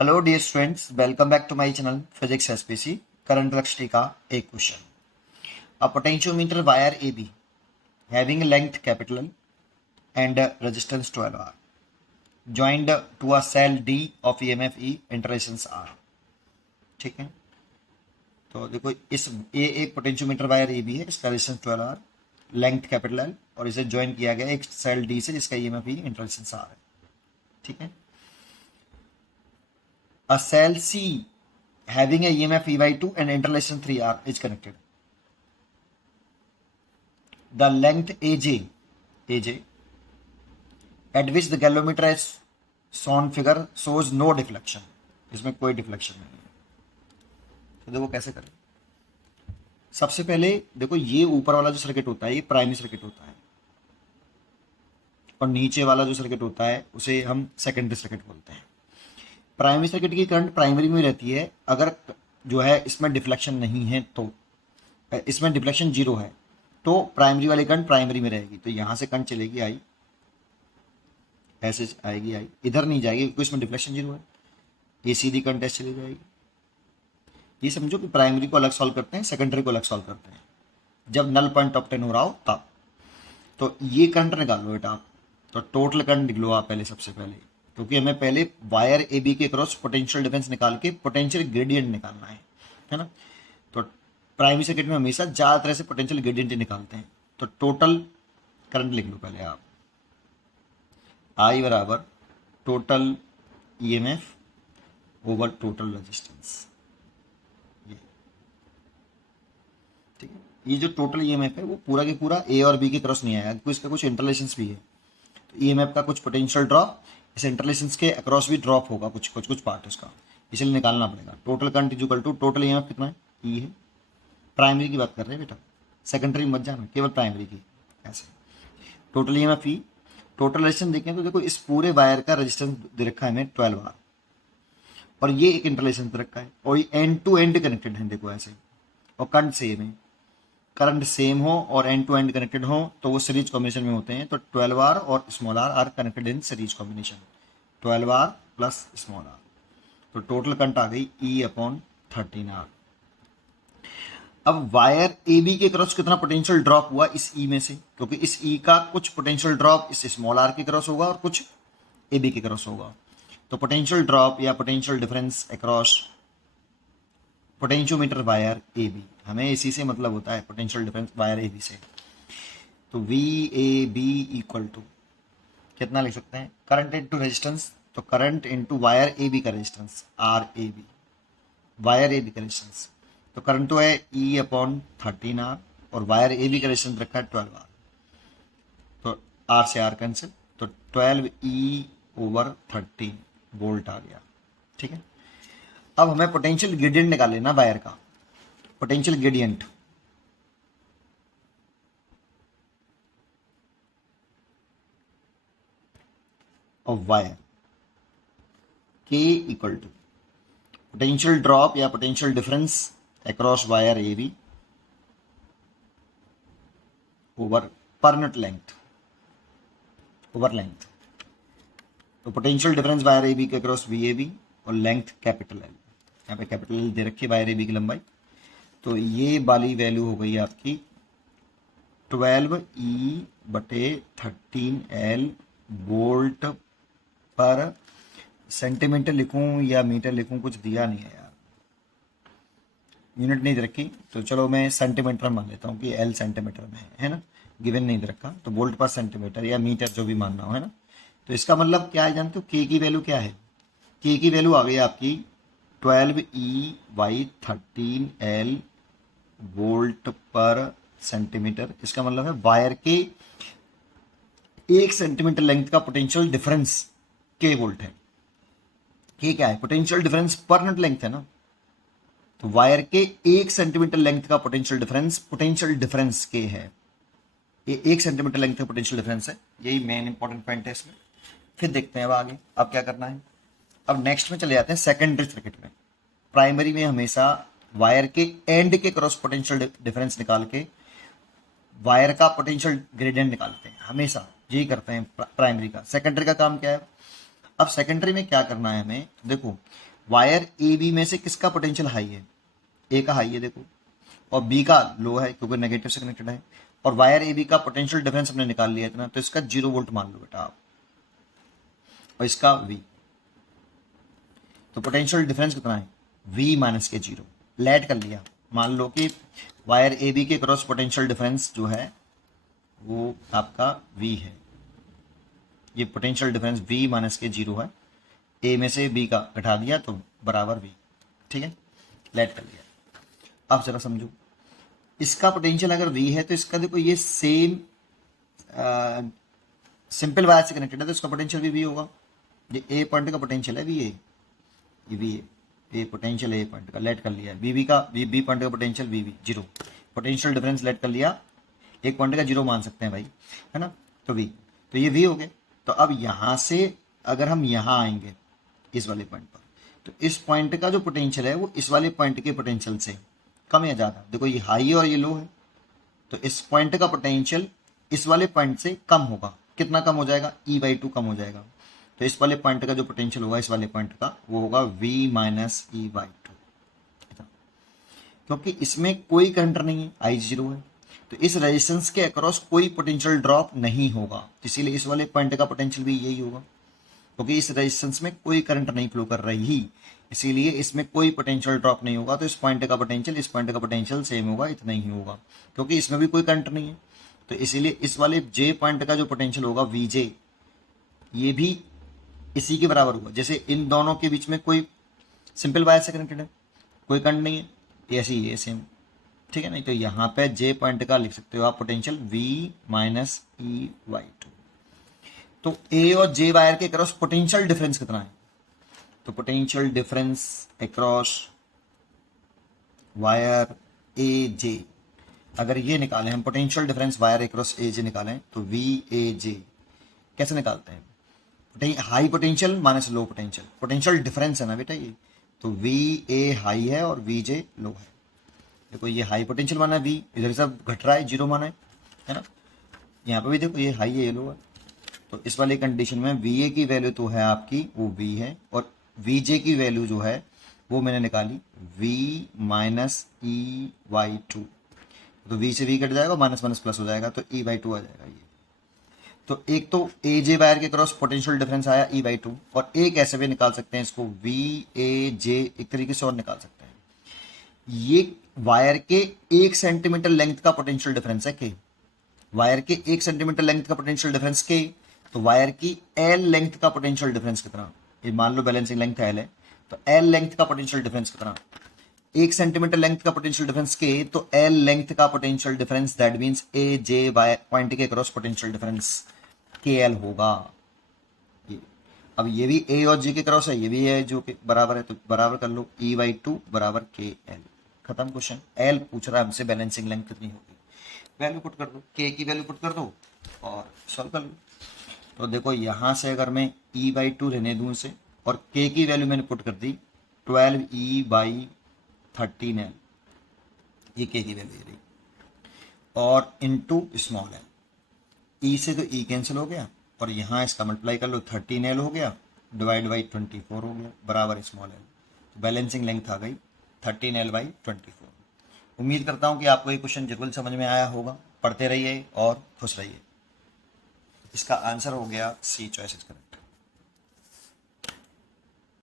Hello dear students, welcome back to my channel physics SPC. Current electricity का एक question. A potentiometer wire A B having length capital L and resistance 12 R joined to a cell D of EMF E interrelations R। ठीक है, तो देखो इस ए एक potentiometer wire A B है, इसका resistance 12 R, length capital L और इसे ज्वाइन किया गया एक सेल डी से जिसका EMF E इंटरलेशंस R है। ठीक है, a cell C having a EMF E by 2 and interrelation 3R is connected. The length AJ at which the galvanometer is shown figure shows no deflection। इसमें कोई deflection नहीं है। तो देखो कैसे करें। सबसे पहले देखो, ये ऊपर वाला जो सर्किट होता है ये प्राइमरी सर्किट होता है और नीचे वाला जो सर्किट होता है उसे हम सेकेंडरी सर्किट बोलते हैं। प्राइमरी सर्किट की करंट प्राइमरी में रहती है। अगर जो है इसमें डिफ्लेक्शन नहीं है तो इसमें डिफ्लेक्शन जीरो है तो प्राइमरी वाली करंट प्राइमरी में रहेगी। तो यहां से करंट चलेगी आई, ऐसे आएगी आई, इधर नहीं जाएगी क्योंकि इसमें डिफ्लेक्शन जीरो है। ये सीधी करंट ऐसे चली जाएगी। ये समझो कि प्राइमरी को अलग सॉल्व करते हैं, सेकेंडरी को अलग सॉल्व करते हैं जब नल पॉइंट ऑब्टेन हो रहा हो तब। तो ये करंट निकालो बेटा आप, तो टोटल करंट निकलो आप पहले, सबसे पहले, क्योंकि हमें पहले वायर ए बी के क्रॉस पोटेंशियल डिफरेंस निकाल के पोटेंशियल ग्रेडियंट निकालना है ना। तो प्राइमरी सर्किट में हमेशा ज़्यादा तरह से पोटेंशियल ग्रेडियंट निकालते हैं। तो टोटल करंट लिख लो पहले आप, आई बराबर total EMF over total resistance. ये ठीक है, ये जो टोटल ईएमएफ है वो पूरा के पूरा ए और बी के क्रॉस नहीं आएगा क्योंकि इसका कुछ इंटरलेशंस भी है। तो ईएमएफ का कुछ पोटेंशियल ड्रॉप इस इंटरलेशंस के अक्रॉस भी ड्रॉप होगा, कुछ पार्ट उसका, इसलिए निकालना पड़ेगा। Total current is equal to total EMF कितना है, ई है। प्राइमरी की बात कर रहे हैं बेटा, सेकेंडरी मत जाना, केवल प्राइमरी की। ऐसे टोटल ईएमएफ ई, टोटल रेजिस्टेंस देखें तो देखो इस पूरे वायर का रेजिस्टेंस दे रखा है हमें 12 आर और ये एक इंटरलेशन दे रखा है और ये एंड टू एंड कनेक्टेड है, देखो ऐसे। और करंट सेम है, करंट सेम हो और एंड टू एंड कनेक्टेड हो तो वो सीरीज कॉम्बिनेशन में होते हैं। तो 12 आर और small R R connected in series combination, 12 R plus small R. तो टोटल करंट आ गई ई अपॉन 13 आर। अब वायर ए बी के क्रॉस कितना पोटेंशियल ड्रॉप हुआ इस ई में से, क्योंकि इस ई का कुछ पोटेंशियल ड्रॉप इस स्मॉल आर के क्रॉस होगा और कुछ ए बी के क्रॉस होगा। तो पोटेंशियल ड्रॉप या potential difference across potentiometer wire A B, हमें इसी से मतलब होता है potential difference wire A B से। तो V A B equal to कितना लिख सकते हैं, करंट इनटू रेजिस्टेंस। तो current into wire A B का resistance R A B, wire A B का रेजिस्टेंस। तो करंट तो है ई अपॉन 13 आर और वायर ए बी का रेजिस्टेंस रखा है 12 आर। तो आर से आर कैंसिल, तो 12 ई ओवर 13 वोल्ट आ गया। ठीक है, अब हमें पोटेंशियल ग्रेडियंट निकाल लेना वायर का, पोटेंशियल ग्रेडियंट। ऑफ वायर के इक्वल टू पोटेंशियल ड्रॉप या potential difference across wire A B over पर यूनिट लेंथ, ओवर लेंथ। तो potential difference wire A B के अक्रॉस वी ए बी और length capital L, यहाँ पे capital L दे रखी है वायर ए बी की लंबाई। तो ये वाली वैल्यू हो गई आपकी 12 ई बटे 13 एल वोल्ट पर सेंटीमीटर लिखूं या मीटर लिखूं, कुछ दिया नहीं है यार, यूनिट नहीं दे रखी। तो चलो मैं सेंटीमीटर मान लेता हूँ कि एल सेंटीमीटर में है ना, गिवन नहीं दे रखा। तो वोल्ट पर सेंटीमीटर या मीटर जो भी मानना हो, है ना। तो इसका मतलब क्या है जानते हो, के की वैल्यू क्या है, के की वैल्यू आ गई आपकी 12 ई बाई 13 एल वोल्ट पर सेंटीमीटर। इसका मतलब है वायर के 1 सेंटीमीटर लेंथ का पोटेंशियल डिफरेंस के वोल्ट है। के क्या है, पोटेंशियल डिफरेंस पर यूनिट लेंथ है ना। तो वायर के 1 सेंटीमीटर लेंथ का पोटेंशियल डिफरेंस के है। ये 1 सेंटीमीटर लेंथ का पोटेंशियल डिफरेंस है, यही मेन इंपॉर्टेंट पॉइंट है इसमें। फिर देखते हैं अब आगे अब क्या करना है। अब नेक्स्ट में चले जाते हैं सेकेंडरी सर्किट में। प्राइमरी में हमेशा वायर के एंड के क्रॉस पोटेंशियल डिफरेंस निकाल के वायर का पोटेंशियल ग्रेडियंट निकालते हैं, हमेशा यही करते हैं प्राइमरी का। सेकेंडरी का काम क्या है, अब सेकेंडरी में क्या करना है हमें, तो देखो वायर ए बी में से किसका पोटेंशियल हाई है, ए का हाई है देखो, और बी का लो है क्योंकि नेगेटिव से कनेक्टेड है, और वायर ए बी का पोटेंशियल डिफरेंस हमने निकाल लिया इतना, तो इसका 0 वोल्ट मान लो बेटा आप, और इसका वी, तो पोटेंशियल डिफरेंस कितना है, वी माइनस के 0, लेट कर लिया। मान लो कि वायर ए बी के क्रॉस पोटेंशियल डिफरेंस जो है वो आपका वी है, ये पोटेंशियल डिफरेंस v माइनस के 0 है, a में से b का घटा दिया तो बराबर v, ठीक है, लेट कर लिया। अब जरा समझो, इसका पोटेंशियल अगर v है तो इसका देखो ये सेम सिंपल वायर से कनेक्टेड है, तो इसका पोटेंशियल भी v होगा। ये a पॉइंट का पोटेंशियल है v, ये v है, a पोटेंशियल a पॉइंट का, लेट कर लिया। b का b पॉइंट का potential v 0, potential difference let कर लिया, एक पॉइंट का 0 मान सकते हैं भाई, है ना, तो v, तो ये v हो गए। तो अब यहाँ से अगर हम यहाँ आएंगे इस वाले पॉइंट पर, तो इस पॉइंट का जो पोटेंशियल है वो इस वाले पॉइंट के पोटेंशियल से कम या ज़्यादा, देखो ये हाई है और ये लो है, तो इस पॉइंट का पोटेंशियल इस वाले पॉइंट से कम होगा। कितना कम हो जाएगा, e/2 कम हो जाएगा। तो इस वाले पॉइंट का जो पोटेंशियल होगा इस वाले पॉइंट का वो होगा v माइनस e/2, क्योंकि इसमें कोई करंट नहीं है, I0 है, तो इस रेजिस्टेंस के अक्रॉस कोई पोटेंशियल ड्रॉप नहीं होगा, इसीलिए इस वाले पॉइंट का पोटेंशियल भी यही होगा, क्योंकि इस रेजिस्टेंस में कोई करंट नहीं फ्लो कर रही, इसीलिए इसमें कोई पोटेंशियल ड्रॉप नहीं होगा। तो इस पॉइंट का पोटेंशियल इस पॉइंट का पोटेंशियल सेम होगा, इतना ही होगा, क्योंकि इसमें भी कोई करंट नहीं है। तो इसीलिए इस वाले जे पॉइंट का जो पोटेंशियल होगा वीजे, ये भी इसी के बराबर होगा। जैसे इन दोनों के बीच में कोई सिंपल वायर से कनेक्टेड है, कोई करंट नहीं है, ऐसे ही है सेम, ठीक है। नहीं तो यहाँ पे जे पॉइंट का लिख सकते हो आप पोटेंशियल v माइनस e/2। तो ए और जे वायर के अक्रॉस पोटेंशियल डिफरेंस कितना है, तो पोटेंशियल डिफरेंस अक्रॉस वायर ए जे, अगर ये निकालें हम पोटेंशियल डिफरेंस वायर अक्रॉस ए जे निकालें तो वी ए जे कैसे निकालते हैं, high potential minus low potential, potential difference है ना बेटा ये, तो वी ए हाई है और वी जे लो है। देखो ये हाई पोटेंशियल माना है v, इधर सब घट रहा है 0 माना है ना, यहाँ पे भी देखो ये हाई है ये लो है। तो इस वाली कंडीशन में va की वैल्यू तो है आपकी वो v है, और vj की वैल्यू जो है वो मैंने निकाली v माइनस e/2, तो v से v कट जाएगा, माइनस माइनस प्लस हो जाएगा, तो e/2 आ जाएगा ये। तो एक तो aj वायर के क्रॉस पोटेंशियल डिफरेंस आया e/2, और एक ऐसे भी निकाल सकते हैं इसको vaj, एक तरीके से और निकाल सकते हैं, ये वायर के 1 सेंटीमीटर लेंथ का पोटेंशियल डिफरेंस है के, वायर के 1 सेंटीमीटर लेंथ का पोटेंशियल डिफरेंस के, तो वायर की एल लेंथ का पोटेंशियल डिफरेंस कितना, ये मान लो बैलेंसिंग लेंथ एल है, तो एल लेंथ का पोटेंशियल डिफरेंस कितना, 1 सेंटीमीटर लेंथ का पोटेंशियल डिफरेंस के, तो एल लेंथ का potential difference that means A J wire point के क्रॉस पोटेंशियल डिफरेंस के एल होगा ये। अब ये भी ए और जी के क्रॉस है, ये भी है जो कि बराबर है, तो बराबर कर लो e/2 बराबर के एल, खत्म क्वेश्चन। एल पूछ रहा है हमसे बैलेंसिंग लेंथ कितनी होगी, वैल्यू पुट कर दो, के की वैल्यू पुट कर दो और सॉल्व कर लो। तो देखो यहाँ से अगर मैं e/2 रहने दूँ इसे, और के की वैल्यू मैंने पुट कर दी 12e/13l, ये के की वैल्यू रही, और इनटू स्मॉल एल, ई से तो ई कैंसिल हो गया, और यहाँ इसका मल्टीप्लाई कर लो 13l हो गया, डिवाइड बाई 24 हो गया, बराबर स्मॉल एल, तो बैलेंसिंग लेंथ आ गई 13l/24। उम्मीद करता हूँ कि आपको ये क्वेश्चन जरूर समझ में आया होगा, पढ़ते रहिए और खुश रहिए। इसका आंसर हो गया सी, चॉइस करें।